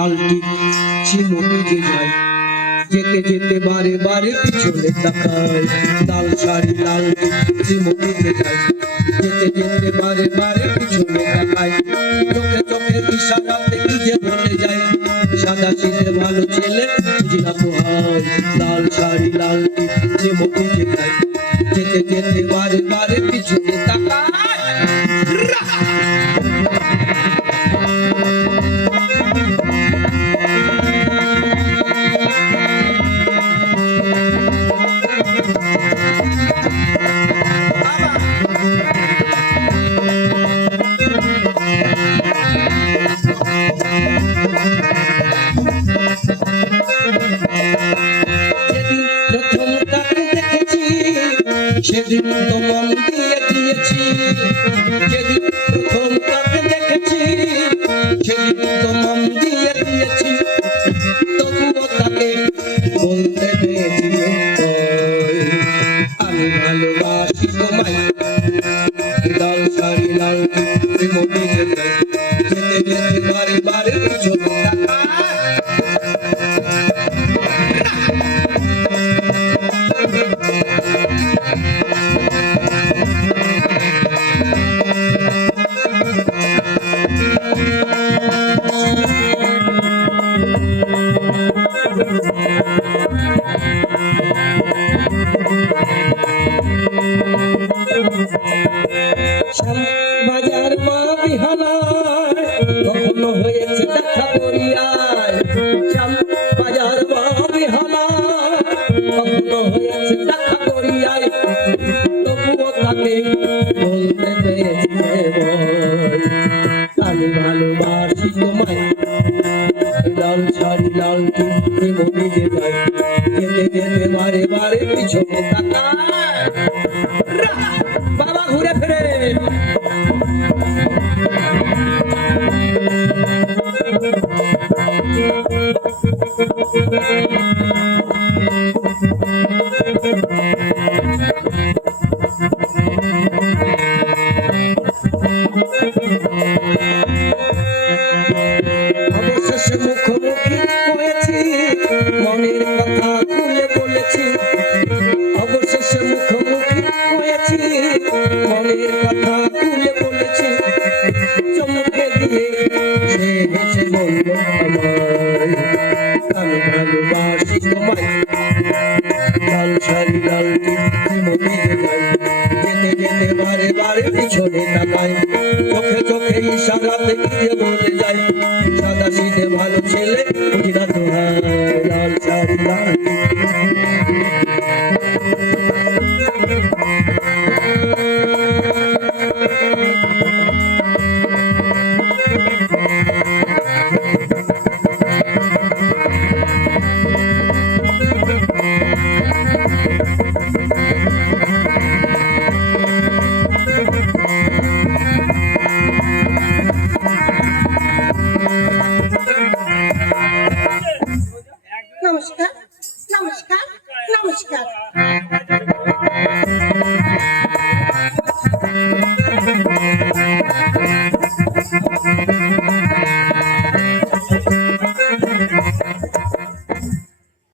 লাল টিপ চিমটি যে যায় যেতে যেতে বারে বারে পিছনে তাকায় লাল শাড়ি লাল টিপ চিমটি যে যায় যেতে যেতে বারে বারে পিছনে তাকায় চোখে চোখে ইশারাতে কি যে বলে যায় সাদা সিধে ভালো ছেলে বুঝিনা তো হয় লাল শাড়ি লাল টিপ চিমটি যে যায় যেতে যেতে বারে বারে পিছনে তাকায় সেদিন তো মন দিয়ে দিয়েছি যেদিন প্রথম তাকে দেখেছি সেদিন তো মন দিয়ে দিয়েছি তবুও তাকে বলতে পেরেছি আমি ভালোবাসি তোমায় লাল শাড়ি লাল চিমটি যেতে যেতে যেতে বারে বারে পিছনে তাকায় বাজার মা বিহালায় কখনো হয়েছে দেখা করিয়ায় বাজার মা বিহালায় কখনো হয়েছে দেখা করিয়ায় তবুও তাকে বলতে পেরেছি আমি ভালোবাসি তোমায় লাল শাড়ি লাল চিমটি যে যায় যেতে যেতে বারে বারে পিছনে তাকায় বাবা ঘুরে ফিরে অবশেষে মুখোমুখি হয়েছি মনের কথা খুলে বলেছি অবশেষে মুখোমুখি হয়েছি মনের কথা খুলে বলেছি চমকে দিয়ে সে হেসে বলল আমায় আমি ভালোবাসি তোমায় লাল শাড়ি লাল চিমটি যে যায় যেতে যেতে বারে বারে পিছনে তাকায় চোখে চোখে ইশারাতে কি যে বলে যায় সাদা সিধে ভালো ছেলে বুঝিনা তো হয় লাল শাড়ি লাল নমস্কার নমস্কার নমস্কার